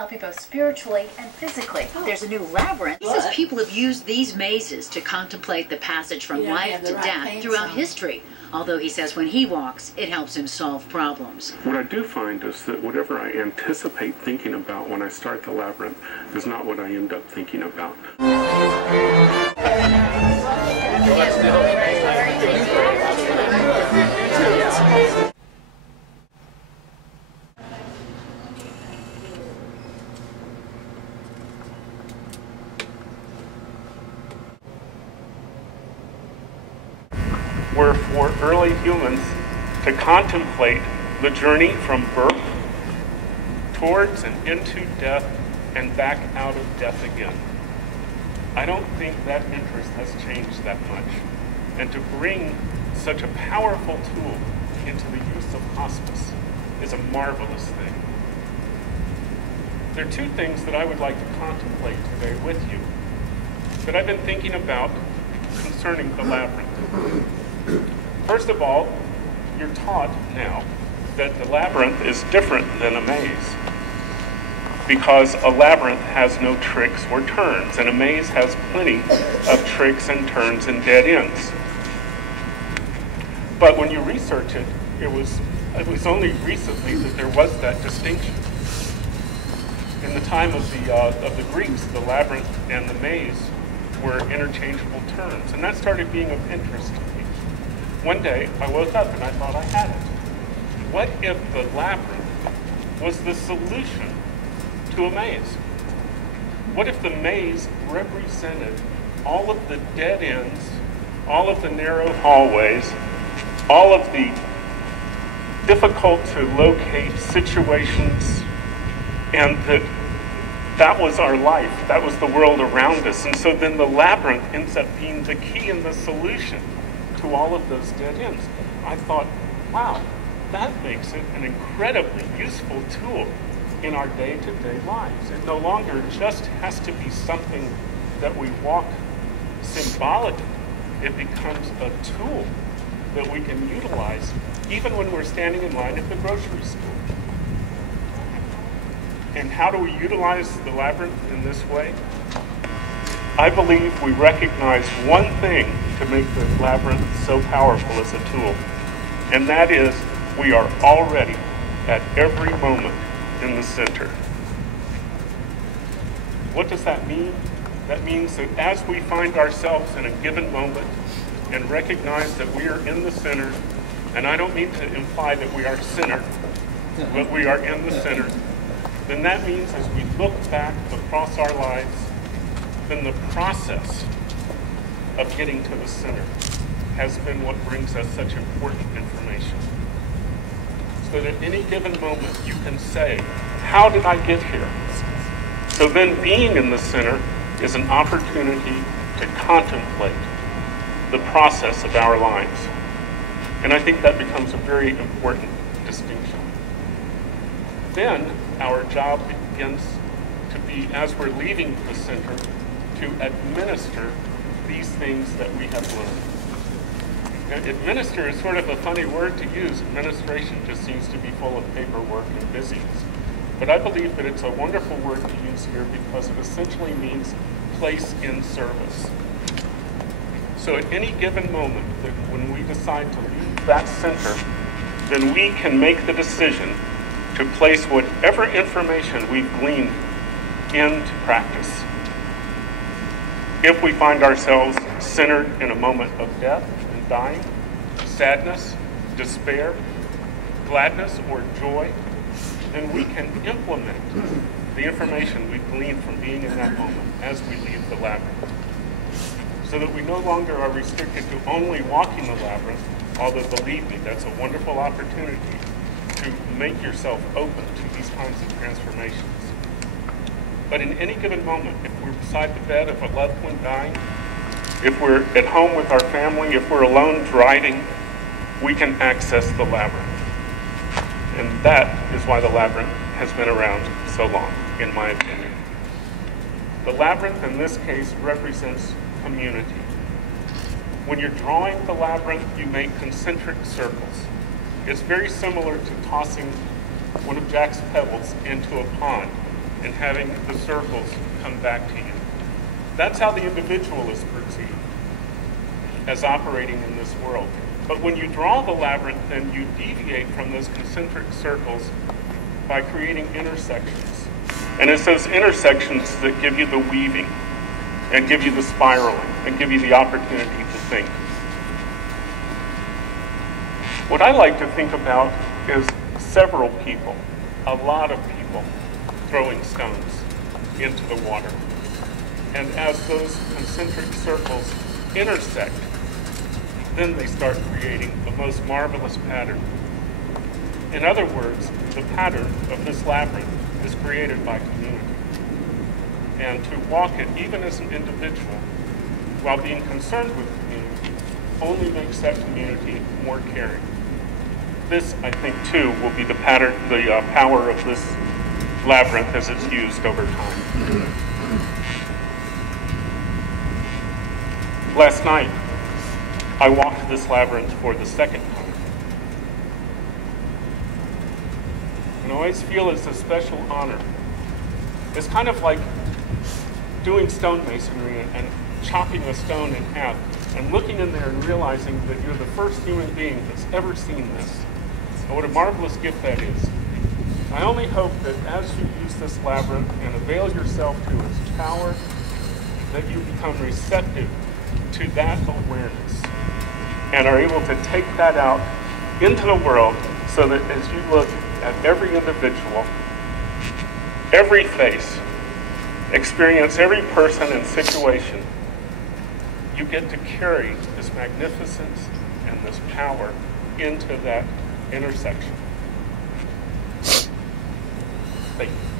help you both spiritually and physically. There's a new labyrinth. He says people have used these mazes to contemplate the passage from life to death throughout history. Although he says when he walks, it helps him solve problems. What I do find is that whatever I anticipate thinking about when I start the labyrinth is not what I end up thinking about. Were for early humans to contemplate the journey from birth towards and into death and back out of death again. I don't think that interest has changed that much. And to bring such a powerful tool into the use of hospice is a marvelous thing. There are two things that I would like to contemplate today with you that I've been thinking about concerning the labyrinth. First of all, you're taught now that the labyrinth is different than a maze because a labyrinth has no tricks or turns, and a maze has plenty of tricks and turns and dead ends. But when you research it, it was only recently that there was that distinction. In the time of the Greeks, the labyrinth and the maze were interchangeable terms, and that started being of interest to me. One day, I woke up and I thought I had it. What if the labyrinth was the solution to a maze? What if the maze represented all of the dead ends, all of the narrow hallways, all of the difficult to locate situations, and that was our life, that was the world around us. And so then the labyrinth ends up being the key and the solution to all of those dead ends. I thought, wow, that makes it an incredibly useful tool in our day-to-day lives. It no longer just has to be something that we walk symbolically. It becomes a tool that we can utilize even when we're standing in line at the grocery store. And how do we utilize the labyrinth in this way? I believe we recognize one thing to make the labyrinth so powerful as a tool, and that is we are already at every moment in the center. What does that mean? That means that as we find ourselves in a given moment and recognize that we are in the center, and I don't mean to imply that we are centered, but we are in the center, then that means as we look back across our lives, then the process of getting to the center has been what brings us such important information. So that at any given moment you can say, how did I get here? So then being in the center is an opportunity to contemplate the process of our lives. And I think that becomes a very important distinction. Then our job begins to be, as we're leaving the center, to administer these things that we have learned. Now, administer is sort of a funny word to use. Administration just seems to be full of paperwork and busyness. But I believe that it's a wonderful word to use here because it essentially means place in service. So at any given moment, that when we decide to leave that center, then we can make the decision to place whatever information we've gleaned into practice. If we find ourselves centered in a moment of death and dying, sadness, despair, gladness, or joy, then we can implement the information we've gleaned from being in that moment as we leave the labyrinth. So that we no longer are restricted to only walking the labyrinth, although believe me, that's a wonderful opportunity to make yourself open to these kinds of transformations. But in any given moment, if we're beside the bed of a loved one dying, if we're at home with our family, if we're alone riding, we can access the labyrinth. And that is why the labyrinth has been around so long, in my opinion. The labyrinth in this case represents community. When you're drawing the labyrinth, you make concentric circles. It's very similar to tossing one of Jack's pebbles into a pond. and having the circles come back to you. That's how the individual is perceived as operating in this world. But when you draw the labyrinth, then you deviate from those concentric circles by creating intersections. And it's those intersections that give you the weaving and give you the spiraling and give you the opportunity to think. What I like to think about is several people, a lot of people, throwing stones into the water. And as those concentric circles intersect, then they start creating the most marvelous pattern. In other words, the pattern of this labyrinth is created by community. And to walk it, even as an individual, while being concerned with community, only makes that community more caring. This, I think, too, will be the pattern, the power of this labyrinth as it's used over time. Last night, I walked this labyrinth for the second time. And I always feel it's a special honor. It's kind of like doing stonemasonry and chopping a stone in half and looking in there and realizing that you're the first human being that's ever seen this. And what a marvelous gift that is. I only hope that as you use this labyrinth and avail yourself to its power, that you become receptive to that awareness and are able to take that out into the world so that as you look at every individual, every face, experience every person and situation, you get to carry this magnificence and this power into that intersection. Thank you.